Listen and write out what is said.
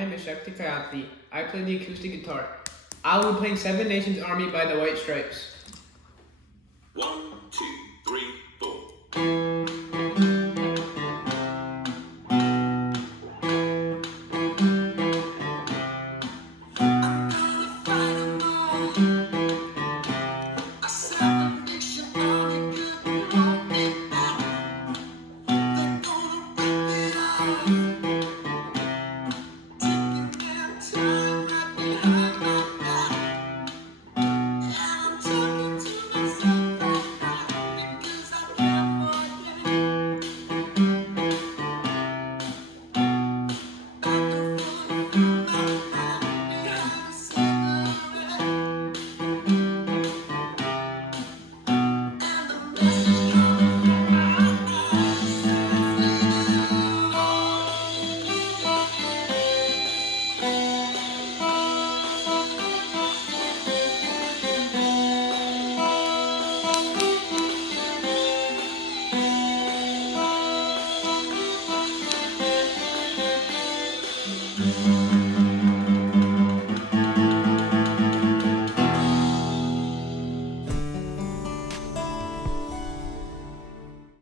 name is Shakti. I play the acoustic guitar. I will be playing Seven Nations Army by the White Stripes. 1